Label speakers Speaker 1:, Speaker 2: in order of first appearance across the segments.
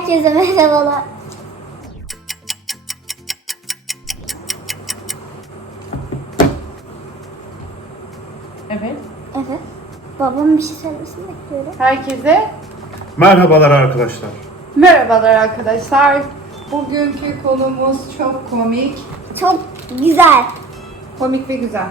Speaker 1: Herkese merhabalar.
Speaker 2: Evet.
Speaker 1: Evet. Babam bir şey söylesin bekliyorum.
Speaker 2: Herkese
Speaker 3: Merhabalar arkadaşlar.
Speaker 2: merhabalar arkadaşlar. Bugünkü konumuz çok komik.
Speaker 1: Çok güzel.
Speaker 2: Komik ve güzel.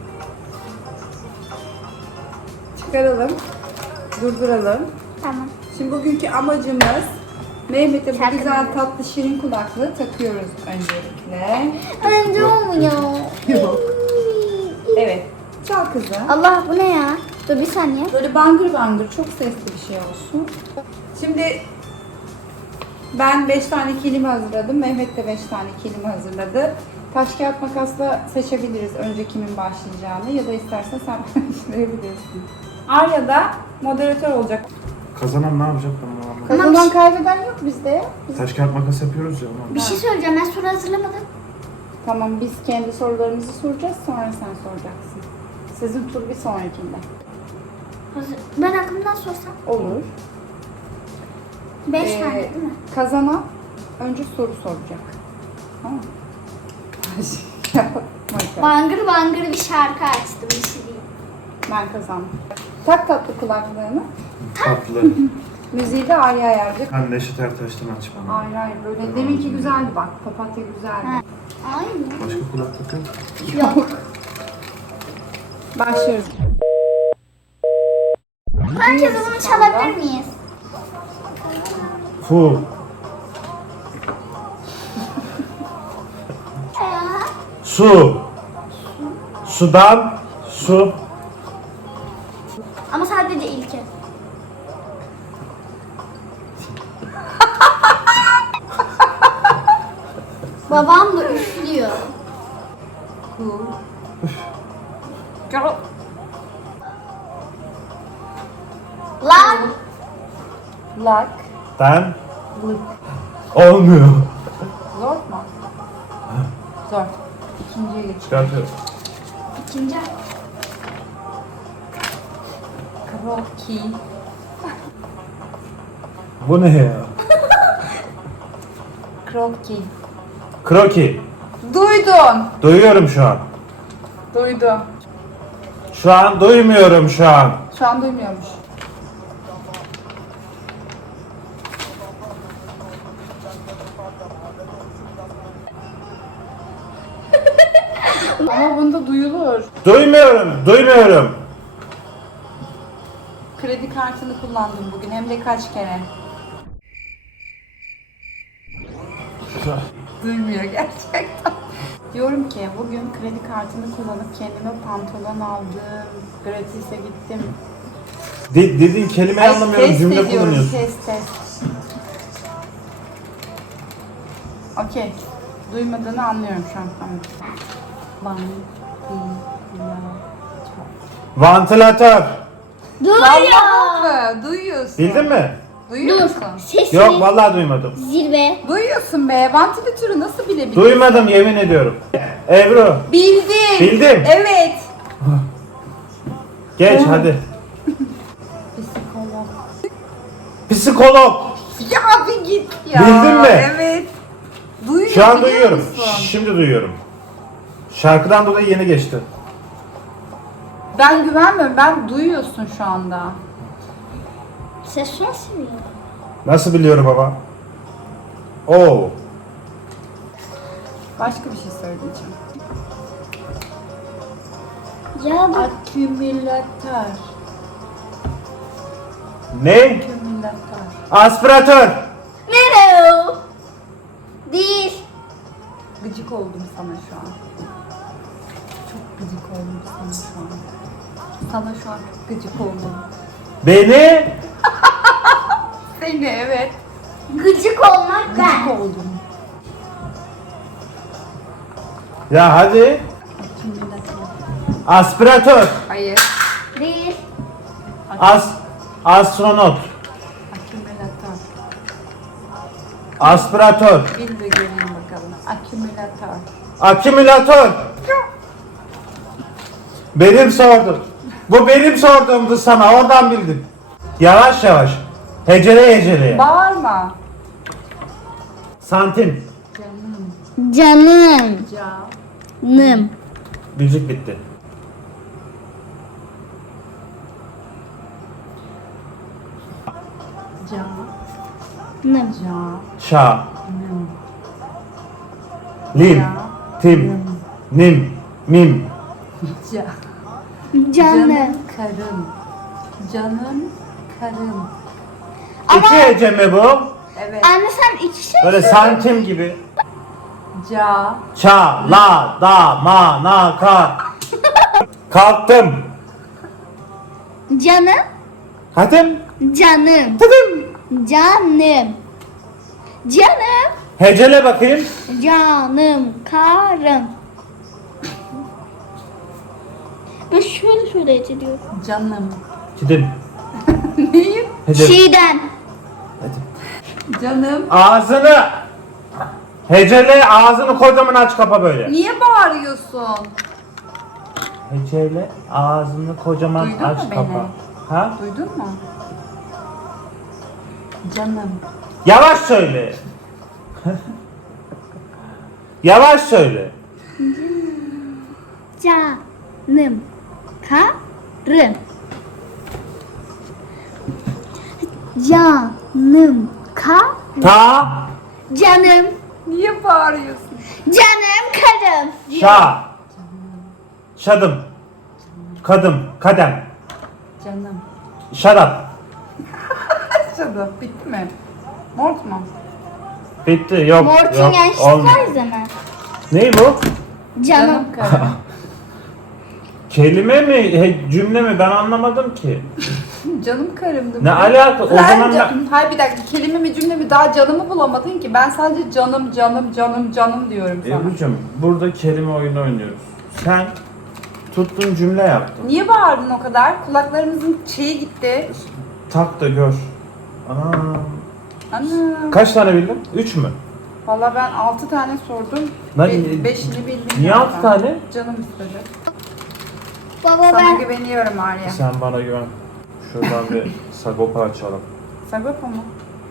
Speaker 2: Çıkaralım. Durduralım.
Speaker 1: Tamam.
Speaker 2: Şimdi bugünkü amacımız Mehmet'e bu
Speaker 1: Şarkı
Speaker 2: güzel
Speaker 1: mı?
Speaker 2: tatlı şirin kulaklığı takıyoruz öncelikle.
Speaker 1: Önce olmuyor.
Speaker 2: Yok. Evet. Çal kızım.
Speaker 1: Allah bu ne ya? Dur bir saniye.
Speaker 2: Böyle bangır bangır çok sesli bir şey olsun. Şimdi ben 5 tane kelime hazırladım. Mehmet de 5 tane kelime hazırladı. Taş kağıt makasla seçebiliriz önce kimin başlayacağını ya da istersen sen başlayabilirsin. Arya da moderatör olacak.
Speaker 3: Kazanan ne yapacak ben anlamadım.
Speaker 2: Kazanan kaybeden yok bizde.
Speaker 3: Taş kağıt makas yapıyoruz ya. Ama.
Speaker 1: Bir şey söyleyeceğim. Ben soru hazırlamadım.
Speaker 2: Tamam biz kendi sorularımızı soracağız sonra sen soracaksın. Sizin tur bir sonrakinde.
Speaker 1: Hazır. Ben aklımdan sorsam.
Speaker 2: Olur.
Speaker 1: 5 tane değil mi?
Speaker 2: Kazanan önce soru soracak. Tamam mı? Taş kağıt makas.
Speaker 1: Bangır bangır bir şarkı açtım. Bir şey değil.
Speaker 2: Ben kazandım. Tak tatlı kulaklığını.
Speaker 3: Tatlı.
Speaker 2: Müziği de Arya ayarlayacak.
Speaker 3: Ben Neşet Ertaş'tan açmam.
Speaker 2: Hayır hayır böyle deminki güzeldi bak. Papatya güzeldi.
Speaker 1: Ha. Aynı.
Speaker 3: Başka kulaklık yok.
Speaker 1: Yok.
Speaker 2: Başlıyoruz.
Speaker 1: Herkese bunu çalabilir miyiz?
Speaker 3: Fu. Su. Sudan su.
Speaker 1: Ama sadece ilki. Babam da üflüyor. Lan.
Speaker 2: Lak.
Speaker 3: Den.
Speaker 2: Lık.
Speaker 3: Olmuyor.
Speaker 2: Zor mu? Zor. İkinciye geç.
Speaker 3: Çıkartıyorum.
Speaker 1: İkinci.
Speaker 2: Kroki.
Speaker 3: Bu ne ya?
Speaker 2: Kroki.
Speaker 3: Kroki.
Speaker 2: Duydun.
Speaker 3: Duyuyorum şu an.
Speaker 2: Duydu.
Speaker 3: Şu an duymuyorum şu an.
Speaker 2: Şu an duymuyormuş. Ama bunda duyulur.
Speaker 3: Duymuyorum. Duymuyorum.
Speaker 2: Kredi kartını kullandım bugün hem de kaç kere. Duymuyor gerçekten. Diyorum ki bugün kredi kartını kullanıp kendime pantolon aldım. Gratis'e gittim.
Speaker 3: Dediğin kelimeyi anlamıyorum.
Speaker 2: test
Speaker 3: Cümle
Speaker 2: ediyorum,
Speaker 3: kullanıyorsun.
Speaker 2: test. Okey. Duymadığını anlıyorum şu an. Tamam.
Speaker 3: Vantilatör.
Speaker 2: Vallahi mı? Duyuyorsun.
Speaker 3: Bildin mi?
Speaker 2: Duyuyor
Speaker 1: Dur.
Speaker 2: musun?
Speaker 1: Sesini.
Speaker 3: Yok vallahi duymadım.
Speaker 1: Zirve.
Speaker 2: Duyuyorsun be. Vantilatörü nasıl bilebilirsin?
Speaker 3: Duymadım yemin ediyorum. Ebru.
Speaker 2: Bildin.
Speaker 3: Bildim.
Speaker 2: Evet.
Speaker 3: Geç hadi.
Speaker 2: Psikolog.
Speaker 3: Psikolog.
Speaker 2: Ya bir git ya.
Speaker 3: Bildin mi?
Speaker 2: Evet. Duyuyor,
Speaker 3: Şu an
Speaker 2: biliyor
Speaker 3: duyuyorum.
Speaker 2: musun?
Speaker 3: Şimdi duyuyorum. Şarkıdan dolayı yeni geçti.
Speaker 2: Ben güvenmiyorum. Ben duyuyorsun şu anda.
Speaker 1: Ses nasıl biliyor?
Speaker 3: Nasıl biliyorum baba? Oo.
Speaker 2: Başka bir şey söyleyeceğim.
Speaker 1: Ya bak.
Speaker 2: Akümülatör.
Speaker 3: Ne?
Speaker 2: Akümülatör.
Speaker 3: Aspiratör.
Speaker 1: Nereye o? Değil.
Speaker 2: Gıcık oldum sana şu an. Çok gıcık oldum sana şu an. Sana şu an çok gıcık oldum.
Speaker 3: Beni.
Speaker 2: Seni evet.
Speaker 1: Gıcık olmak ben.
Speaker 2: Gıcık oldum.
Speaker 3: Ya hadi.
Speaker 2: Akümülatör.
Speaker 3: Aspiratör.
Speaker 2: Hayır.
Speaker 1: Değil.
Speaker 3: Astronot.
Speaker 2: Akümülatör.
Speaker 3: Aspiratör.
Speaker 2: Bil de göreyim bakalım. Akümülatör.
Speaker 3: Akümülatör. Benim sordum. Bu benim sorduğumdu sana. Oradan bildim. Yavaş yavaş. Hecele heceleye.
Speaker 2: Bağırma.
Speaker 3: Santim.
Speaker 2: Canım.
Speaker 1: Canım.
Speaker 2: Ca.
Speaker 1: Nım.
Speaker 3: Gıcık bitti.
Speaker 2: Ca.
Speaker 1: Nım.
Speaker 2: Ca.
Speaker 3: Şa.
Speaker 2: Nım.
Speaker 3: Lim.
Speaker 2: Ya.
Speaker 3: Tim. Nim. Mim.
Speaker 2: Ca.
Speaker 1: Canım.
Speaker 2: Karım. Canım karım.
Speaker 3: İki hece mi bu?
Speaker 2: Evet.
Speaker 1: Anne sen iki şey
Speaker 3: Böyle santim gibi.
Speaker 2: Ca.
Speaker 3: Ça, la, da, ma, na, ka. Kalktım.
Speaker 1: Canım.
Speaker 3: Hatim.
Speaker 1: Canım.
Speaker 3: Hatim.
Speaker 1: Canım. Canım.
Speaker 3: Hecele bakayım.
Speaker 1: Canım. Karım. Ben şöyle ediyorum.
Speaker 2: Canım.
Speaker 3: Gidim.
Speaker 2: Neyim?
Speaker 3: Hecele.
Speaker 1: Çiğdem.
Speaker 2: Canım.
Speaker 3: Ağzını. Hecele ağzını kocaman aç kapa böyle.
Speaker 2: Niye bağırıyorsun?
Speaker 3: Hecele ağzını kocaman
Speaker 2: Duydun
Speaker 3: aç
Speaker 2: mu beni?
Speaker 3: kapa. Ha?
Speaker 2: Duydun mu? Canım.
Speaker 3: Yavaş söyle. Yavaş söyle.
Speaker 1: Canım. Karım. Canım.
Speaker 3: Ta,
Speaker 1: Canım.
Speaker 2: Niye bağırıyorsun?
Speaker 1: Canım karım.
Speaker 3: şa. Şadım. Kadım. Kadem.
Speaker 2: Canım.
Speaker 3: Şarap.
Speaker 2: Canım. Bitti mi? Mort mu?
Speaker 3: Bitti. Yok.
Speaker 1: Mortin
Speaker 3: yok.
Speaker 1: yanlışlık
Speaker 3: Olmuyor.
Speaker 1: var zaman.
Speaker 3: Ne bu?
Speaker 1: Canım.
Speaker 2: karım.
Speaker 3: Kelime mi, cümle mi? Ben anlamadım ki.
Speaker 2: Canım karımdı.
Speaker 3: Ne alaka? O zaman ben...
Speaker 2: Hayır bir dakika, kelime mi cümle mi, daha canımı bulamadın ki. Ben sadece canım canım canım canım diyorum sana.
Speaker 3: Ebru'cum, burada kelime oyunu oynuyoruz. Sen tuttun cümle yaptın.
Speaker 2: Niye bağırdın o kadar? Kulaklarımızın şeyi gitti.
Speaker 3: Tak da gör. Ana.
Speaker 2: Ana.
Speaker 3: Kaç tane bildin? 3 mü?
Speaker 2: Valla ben 6 tane sordum.
Speaker 3: Lan,
Speaker 2: 5'ini bildim.
Speaker 3: niye
Speaker 2: galiba.
Speaker 3: 6 tane?
Speaker 2: Canım istedi.
Speaker 1: Baba
Speaker 2: Sana
Speaker 1: ben
Speaker 2: güveniyorum Arya.
Speaker 3: Sen bana güven. Şuradan bir sagopa açalım.
Speaker 2: Sagopa mı?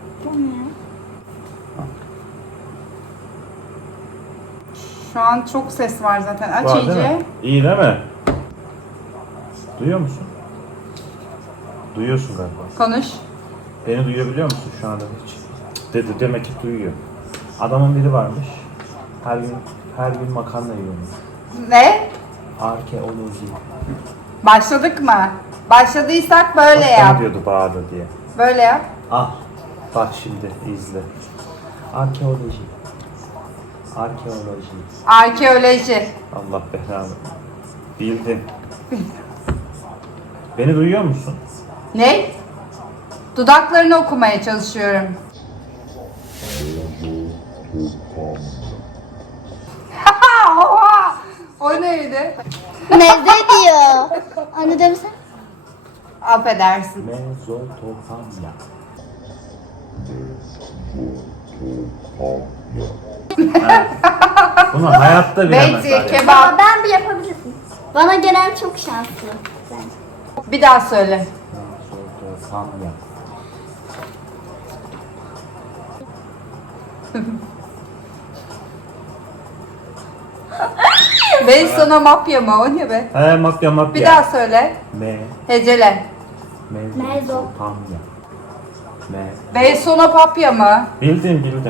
Speaker 2: Şu an çok ses var zaten. Aç
Speaker 3: Var değil
Speaker 2: iyice.
Speaker 3: mi? İyi değil mi? Duyuyor musun? Duyuyorsun galiba.
Speaker 2: Konuş.
Speaker 3: Beni duyabiliyor musun şu anda hiç? Dedi demek ki duyuyor. Adamın biri varmış. Her gün makarna yiyormuş.
Speaker 2: Ne?
Speaker 3: Arkeoloji.
Speaker 2: Başladık mı? Başladıysak böyle
Speaker 3: Bak,
Speaker 2: yap.
Speaker 3: bana diyordu bağırdı diye.
Speaker 2: Böyle yap.
Speaker 3: Al. Bak şimdi izle. Arkeoloji. Arkeoloji.
Speaker 2: Arkeoloji.
Speaker 3: Allah belanı. Bildin. Beni duyuyor musun?
Speaker 2: Ne? Dudaklarını okumaya çalışıyorum. Oha! O neydi?
Speaker 1: meze diyor. Anne demesen.
Speaker 2: Affedersin.
Speaker 3: Mezopotamya. Bunu hayatta bilemezler
Speaker 2: Beyti,
Speaker 3: ya.
Speaker 2: kebap.
Speaker 1: Baba ben bir yapabilirim. Bana gelen çok şanslı. Sen.
Speaker 2: Bir daha söyle.
Speaker 3: Mezopotamya.
Speaker 2: Ben sana mafya mı? O ne be?
Speaker 3: He mafya mafya.
Speaker 2: Bir daha söyle.
Speaker 3: Me.
Speaker 2: Hecele.
Speaker 3: Mezopotamya. Me.
Speaker 2: Beysona papya mı?
Speaker 3: Bildin.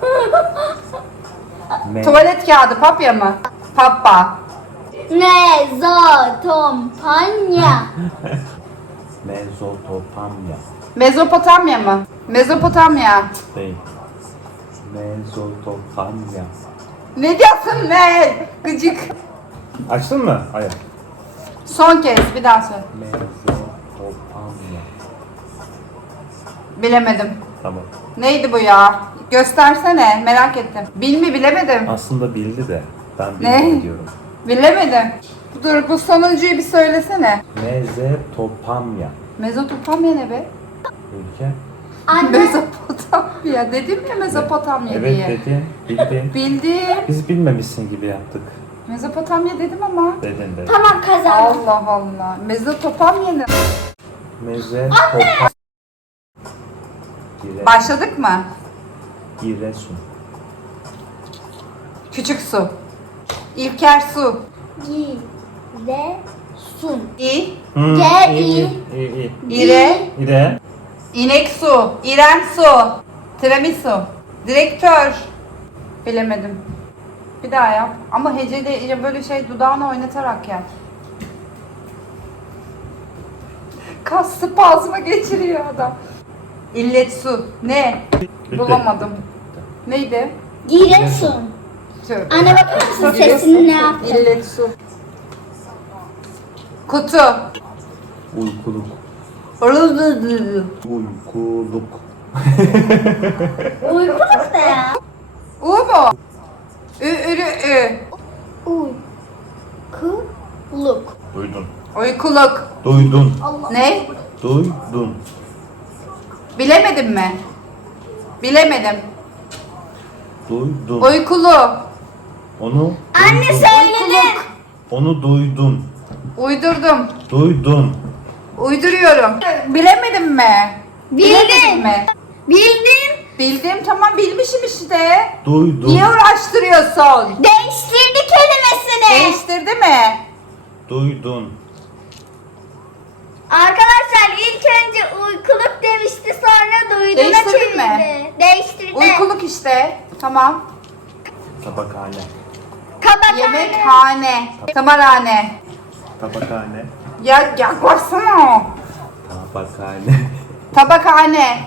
Speaker 3: Me.
Speaker 2: Tuvalet kağıdı papya mı? Pappa.
Speaker 1: Mezopotamya.
Speaker 3: Mezopotamya.
Speaker 2: Mezopotamya mı? Mezopotamya.
Speaker 3: Değil. Mezopotamya.
Speaker 2: Ne diyorsun be? Gıcık.
Speaker 3: Açtın mı? Hayır.
Speaker 2: Son kez bir daha söyle.
Speaker 3: Mezopotamya.
Speaker 2: Bilemedim.
Speaker 3: Tamam.
Speaker 2: Neydi bu ya? Göstersene, merak ettim. Bilemedim.
Speaker 3: Aslında bildi de ben
Speaker 2: Ne?
Speaker 3: bilmiyorum diyorum.
Speaker 2: Bilemedim. Dur bu sonuncuyu bir söylesene.
Speaker 3: Mezopotamya.
Speaker 2: Mezopotamya ne be?
Speaker 3: Ülke.
Speaker 1: Anne.
Speaker 2: Mezopotamya. Dedim ya Mezopotamya
Speaker 3: Evet
Speaker 2: diye.
Speaker 3: dedin. Bildin.
Speaker 2: Bildim.
Speaker 3: Biz bilmemişsin gibi yaptık.
Speaker 2: Mezopotamya dedim ama.
Speaker 3: Dedin de.
Speaker 1: Tamam kazandım.
Speaker 2: Allah Allah. Mezopotamya ne?
Speaker 3: Mezopotamya.
Speaker 2: Başladık mı?
Speaker 3: Giresun.
Speaker 2: Küçük su. İlker su.
Speaker 1: Giresun.
Speaker 2: İ.
Speaker 3: İyi.
Speaker 2: İre.
Speaker 3: İre.
Speaker 2: İnek su. İrem su. Tiramisu. Direktör. Bilemedim. Bir daha yap. Ama heceli böyle dudağını oynatarak yap. Kas spazmı geçiriyor adam. İllet su. Ne?
Speaker 3: Bitti.
Speaker 2: Bulamadım. Neydi?
Speaker 1: Giresun.
Speaker 2: Tövbe.
Speaker 1: Anne bakar mısın sesini ne yaptı?
Speaker 2: İllet su. Kutu.
Speaker 3: Uykuluk. Uykuluk.
Speaker 1: Uykuluk da ya.
Speaker 2: U mu? Ürü ü.
Speaker 1: Uykuluk.
Speaker 3: Duydun.
Speaker 2: Uykuluk.
Speaker 3: Duydun.
Speaker 1: Allah.
Speaker 2: Ne?
Speaker 3: Duydun.
Speaker 2: Bilemedim mi? Bilemedim.
Speaker 3: Duydun.
Speaker 2: Uykulu.
Speaker 3: Onu
Speaker 1: Anne
Speaker 3: duydun.
Speaker 1: söyledin.
Speaker 3: Onu duydun.
Speaker 2: Uydurdum.
Speaker 3: Duydun.
Speaker 2: Uyduruyorum. Bilemedim mi? Bilemedim
Speaker 1: Bildin.
Speaker 2: mi?
Speaker 1: Bildim.
Speaker 2: Bildim, tamam bilmişim işte.
Speaker 3: Duydun.
Speaker 2: Niye uğraştırıyorsun?
Speaker 1: Değiştirdi kelimesini.
Speaker 2: Değiştirdi mi?
Speaker 3: Duydun.
Speaker 1: Arkadaşlar ilk önce uykuluk demişti sonra duyduğuna
Speaker 2: Değiştirdin mi?
Speaker 1: çevirdi. Değiştirdi.
Speaker 2: Uykuluk işte. Tamam.
Speaker 3: Tabakhane.
Speaker 1: Tabakhane.
Speaker 2: Yemekhane. Tamarhane.
Speaker 3: Tabakhane.
Speaker 2: Ya yaklaşsana.
Speaker 3: Tabakhane.
Speaker 2: Tabakhane.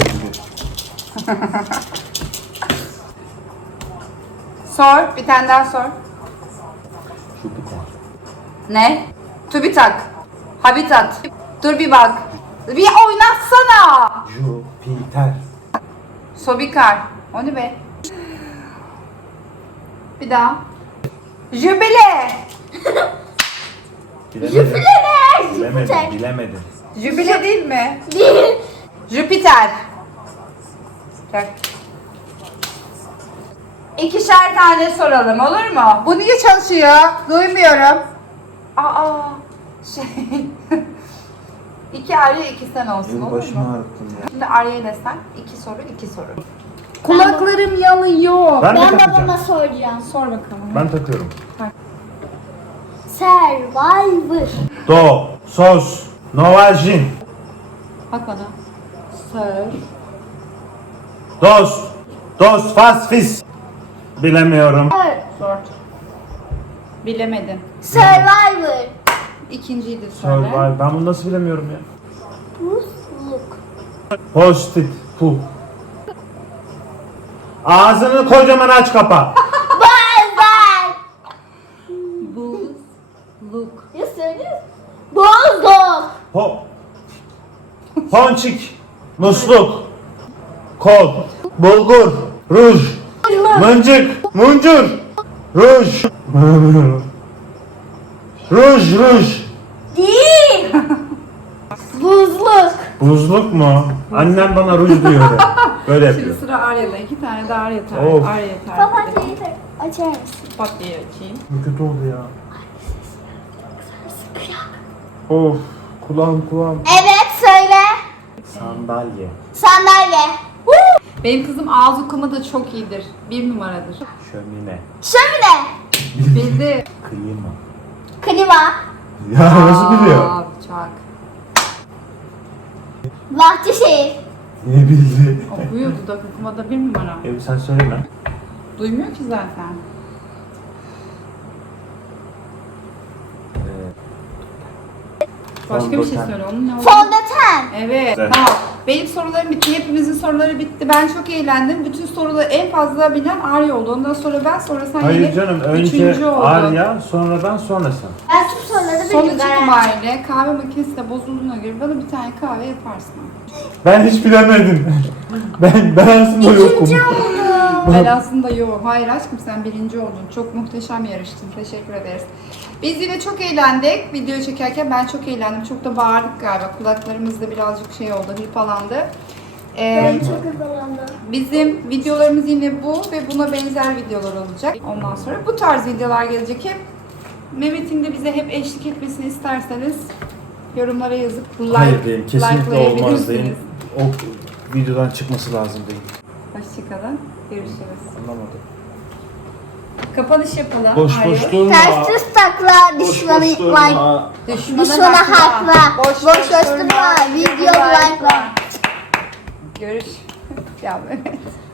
Speaker 2: Sor. Bir tane daha sor.
Speaker 3: Jüpiter.
Speaker 2: Ne? TÜBİTAK. Habitat. Dur bir bak. Bir oynatsana.
Speaker 3: Jüpiter.
Speaker 2: Sobikar. O ne be? Bir daha. Jübile.
Speaker 3: Bilemedim.
Speaker 1: ne?
Speaker 3: Bilemedim.
Speaker 1: Jüpiter.
Speaker 3: Bilemedim.
Speaker 2: Jübile değil mi?
Speaker 1: Bir.
Speaker 2: Jüpiter. Bak. İkişer tane soralım olur mu? Bu niye çalışıyor? Duymuyorum. Aa, şey. İki Arya iki sen olsun olur
Speaker 3: Başımı
Speaker 2: mu?
Speaker 3: ağrıttın ya.
Speaker 2: Şimdi Arya'ya desen iki soru iki soru. Kulaklarım yanıyor.
Speaker 3: Ben de
Speaker 1: Ben
Speaker 3: takacağım.
Speaker 1: babama soracağım.
Speaker 2: Sor bakalım.
Speaker 3: Ben takıyorum.
Speaker 1: Survivor.
Speaker 3: Do, sos, novajin,
Speaker 2: Bak bana. Sor.
Speaker 3: dos, fas, fis. Bilemiyorum.
Speaker 2: Sor. Bilemedin.
Speaker 1: Survivor.
Speaker 2: İkinciyi de söyle.
Speaker 3: Survive. Ben bunu nasıl bilemiyorum ya?
Speaker 1: Buzluk.
Speaker 3: Post-it, pu. Ağzını kocaman aç kapa.
Speaker 1: Bazen.
Speaker 2: Buzluk.
Speaker 1: Ya söylüyorsun. Buzluk.
Speaker 3: Ponçik, musluk, kol, bulgur, ruj, mıncık, muncur, ruj, ruj.
Speaker 1: Değil. Buzluk.
Speaker 3: Buzluk mu? Annem bana ruj diyor ya. Böyle
Speaker 2: Şimdi
Speaker 3: yapıyor.
Speaker 2: sıra Arya'da. İki tane de Arya yeter.
Speaker 3: Of.
Speaker 2: Arya yeter.
Speaker 1: Papatyayı açar mısın?
Speaker 2: Pat diye açayım.
Speaker 3: Ne kötü oldu ya. Of, kulağım.
Speaker 1: Evet söyle.
Speaker 3: Sandalye.
Speaker 1: Sandalye.
Speaker 2: Benim kızım ağız okuma da çok iyidir. Bir numaradır.
Speaker 3: Şömine.
Speaker 1: Şömine.
Speaker 2: Bildi.
Speaker 3: Klima.
Speaker 1: Klima.
Speaker 3: Ya nasıl biliyor?
Speaker 2: Aa, bıçak.
Speaker 1: Bahçeşehir.
Speaker 3: Ne bildi?
Speaker 2: Okuyor dudak okumada bir numara.
Speaker 3: Sen söyleme.
Speaker 2: Duymuyor ki zaten. Başka bir şey
Speaker 3: Fondöten.
Speaker 2: söyle. Onun ne olduğunu-
Speaker 1: Fondöten.
Speaker 2: Evet,
Speaker 3: Güzel.
Speaker 2: tamam. Benim sorularım bitti. Hepimizin soruları bitti. Ben çok eğlendim. Bütün soruları en fazla bilen Arya oldu. Ondan sonra ben, sonra sen
Speaker 3: Hayır
Speaker 2: yine
Speaker 3: canım,
Speaker 2: üçüncü
Speaker 3: önce
Speaker 2: oldun.
Speaker 3: Arya, sonra ben, sonra sen.
Speaker 1: Ben tüm soruları
Speaker 2: Sonuç
Speaker 1: bildim. garanti.
Speaker 2: itibariyle kahve makinesi de bozulduğuna göre bana bir tane kahve yaparsın.
Speaker 3: Ben hiç bilemedim. ben aslında yokum.
Speaker 1: İkinci oldu.
Speaker 2: Ben aslında yok. Hayır aşkım sen birinci oldun. Çok muhteşem yarıştın. Teşekkür ederiz. Biz yine çok eğlendik. Video çekerken ben çok eğlendim. Çok da bağırdık galiba. Kulaklarımız da birazcık şey oldu, hırpalandı.
Speaker 1: Ben çok hızlandım.
Speaker 2: Bizim videolarımız yine bu ve buna benzer videolar olacak. Ondan sonra bu tarz videolar gelecek hep. Mehmet'in de bize hep eşlik etmesini isterseniz yorumlara yazıp
Speaker 3: Hayır diyeyim, kesinlikle olmaz
Speaker 2: likelayabilirsiniz.
Speaker 3: deyin. O videodan çıkması lazım değil.
Speaker 2: Hoşçakalın. Görüşürüz.
Speaker 3: Anlamadım.
Speaker 2: Kapanış yapalım.
Speaker 3: Boş
Speaker 2: Hayır.
Speaker 3: boş durma.
Speaker 1: Ters düz takla düşmanı like. Düşmana hakla. Boş boş durma. Video like.
Speaker 2: Görüş. Ya Mehmet.